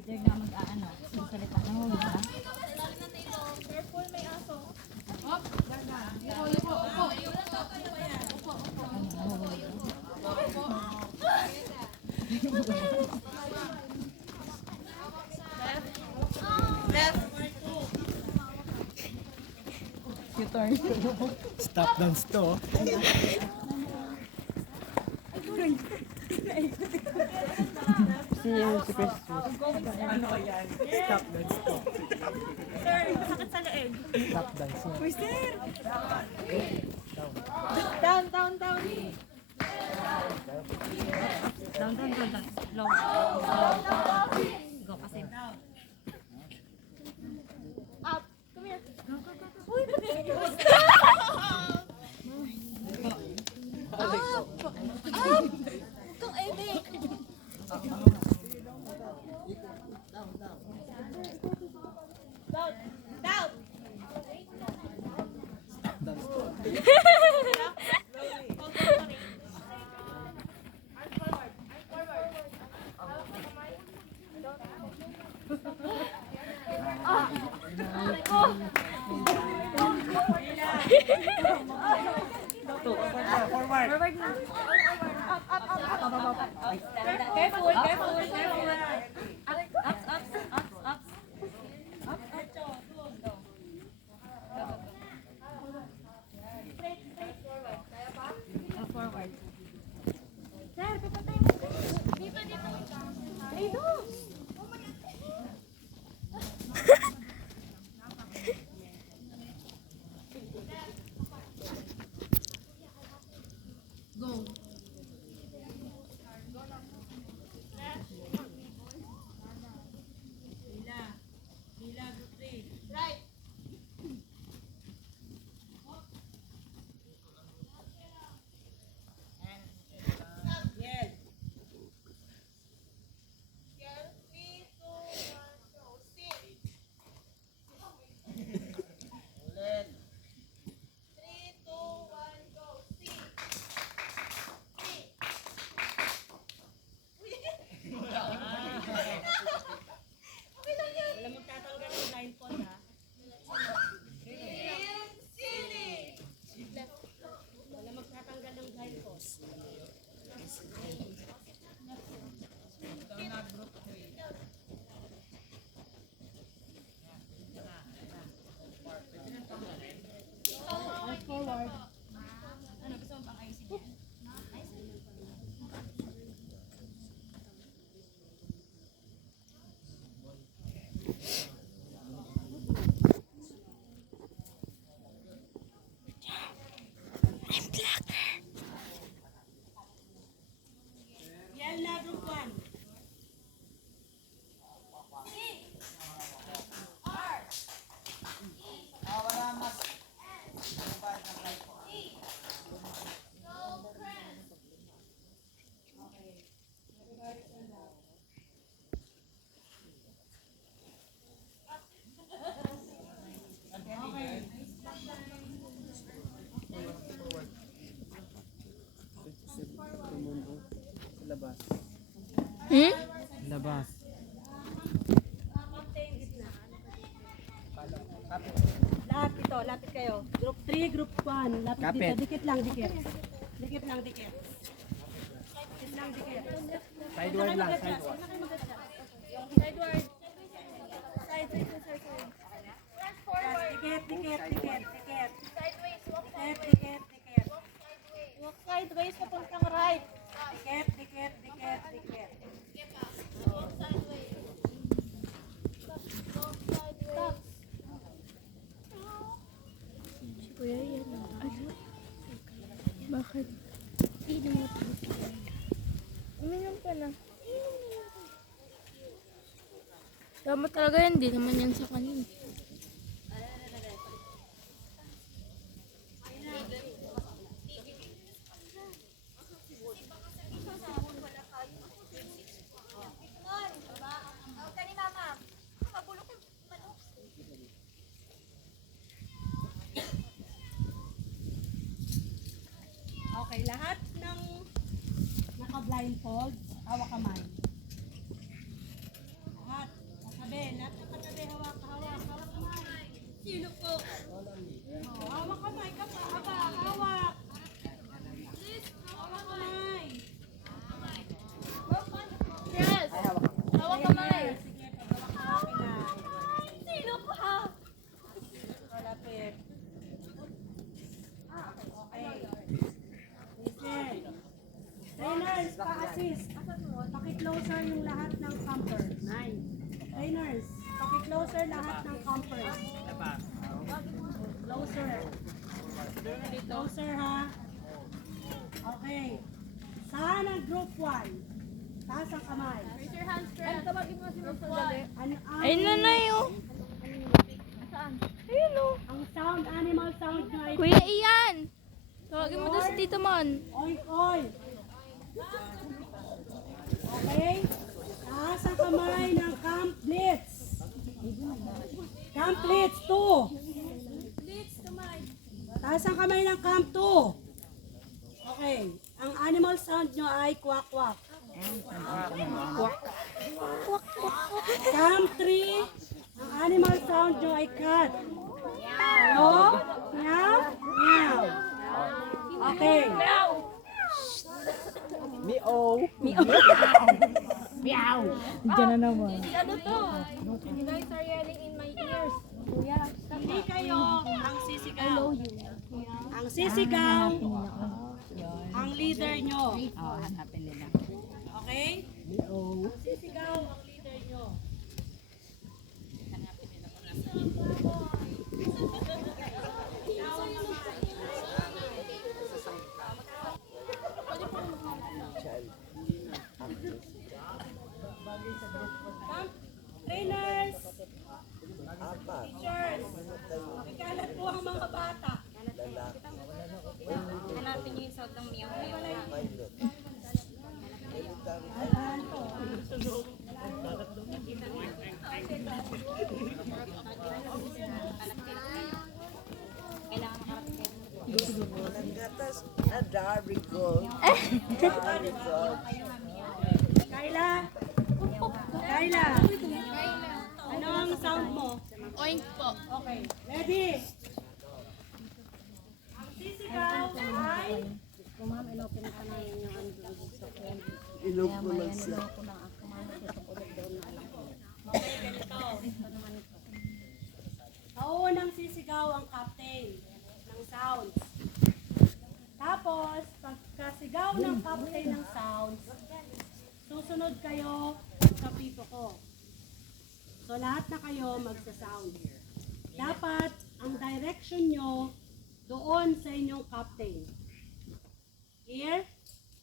Dito na mag-aano. Salita na mo, ha? Careful, may aso. U-turn. Stop dance to. Si Christmas. Stop dance to. Sir, masakit sa leeg. Stop dance. Uy, sir! Down, down, down. Down. Low. Go, kasi. Up. Come here. Uy, Up! Itong Amy. Down. Down. Dance to. Forward na. Careful. Up. Forward. Sir, papatay mo. Dito. Dito. Go. Right. Yes. 3, 2, 1, go. Sit. 3, 2, 1, go. Sit. Sit. Okay lang yan. Wala magtatanggal ng blindfold, ha? Silly. Wala magtatanggal ng blindfold. Forward. Ano, gusto mo pang IC niya? Yan na, group 1. Labas. Hmm? Labas. Lapit kayo. Group 3, group 1. Lapit Kapit. dito. Dikit lang, dikit. Dikit lang, dikit. Dikit lang, dikit. Sideward lang, sideward. Sideward. Side. Forward. Dikit. Sideways, walk dikit. Walk sideways, papuntang right. Dikit. Walk sideways. Stop. Kuya, yan. Ano? Bakit? Inom mo ito. Uminom ka na. Tama talaga yan. Di naman yan sa kanina. Okay, lahat ng naka-blindfold, hawak kamay. Lahat, katabi, lahat ng katabi, hawak kamay. Sino po? Oh, hawak kamay ka pa, hawak. Hawak kamay. Yes! Hawak kamay! Sige, hawak kamay. Sino po ha? Malapit. Okay. Listen. Trainers, pa-assist. Paki-closer yung lahat ng camper. Nice. Trainers, paki-closer lahat ng campers. Closer. Closer ha. Okay. Saan ang group 1? Taas ang kamay. Raise your hands, friends. Tawagin mo si Mr. Dali. Ay, nanay oh. Saan? Ayun oh. ang sound, animal sound nyo ay Kuya Ian! Tawagin mo daw si Tito Mon. oink oink. Okay? Taas ang kamay ng Camp Blitz. Camp Blitz 2. Taas ang kamay ng Camp 2. Okay. Ang animal sound nyo ay kwak kwak. Camp 3. Ang animal sound nyo ay cat. Hello? Meow? Meow. Okay. Ano to? You guys are yelling in my ears. Kuya, Hindi kayo ang sisigaw. Ang sisigaw, ang leader nyo. Okay? Ang sisigaw, ang leader nyo. Trainers, teachers, makikalat po ang mga bata. Hanapin niyo yung sound ng meow meow. Kailangan makarating kayo. Kayla, Kayla, ano ang sound mo? Oink po. Okay, ready? Ang sisigaw ay okay, ganito. Kaunang sisigaw ang captain ng sounds. Tapos, pagkasigaw ng captain ng sounds, susunod kayo sa pipo ko. So, lahat na kayo magsa-sound. Dapat, ang direction nyo doon sa inyong captain. Here?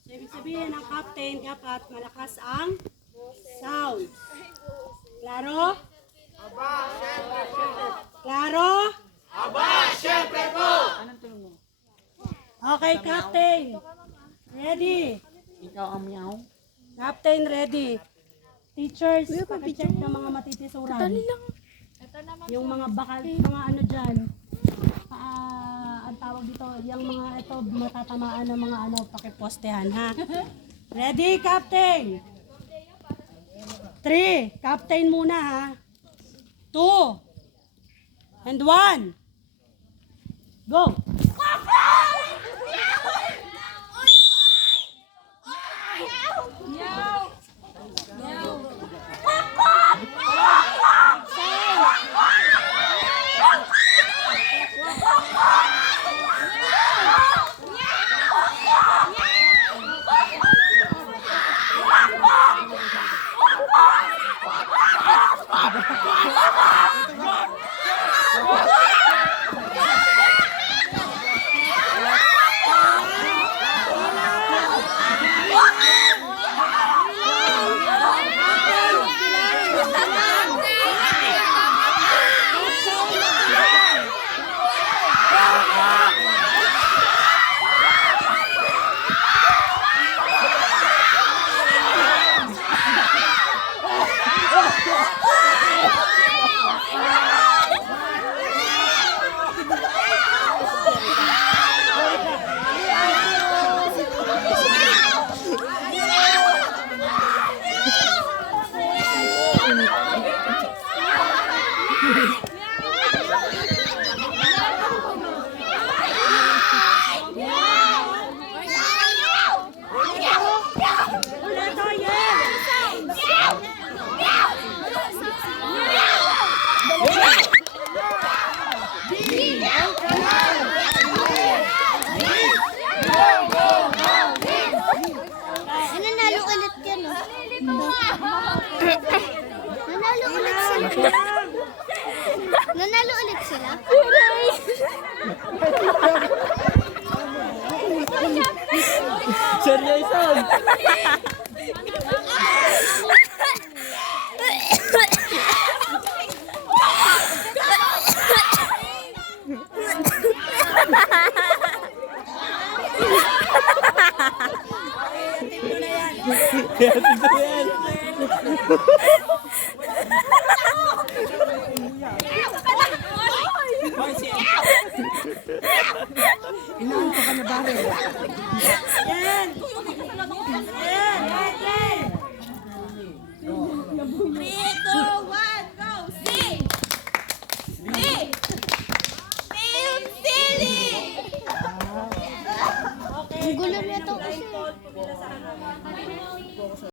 So, ibig sabihin, ang captain dapat malakas ang sound. Klaro? Klaro? Okay, captain. Ready? Captain, ready. Teachers, pakicheck ng mga matitisuran. Dali lang. Yung mga bakal, mga ano dyan. Ang tawag dito, yung mga ito, matatamaan ng mga ano, pakipostehan, ha? Ready, Captain? 3. Captain muna, ha? 2. And 1. Go! Nanalo ulit sila. Seryoso! Kaya tignan yan. Yes!